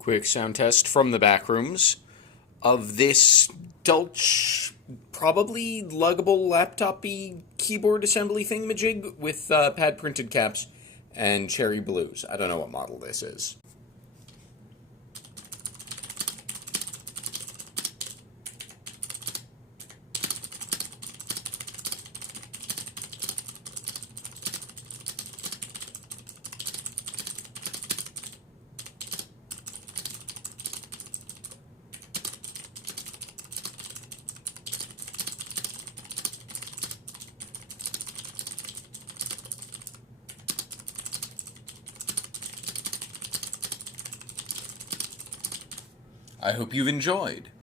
Quick sound test from the back rooms of this Dulce, probably luggable laptop-y keyboard assembly thingamajig with pad printed caps and cherry blues. I don't know what model this is. I hope you've enjoyed.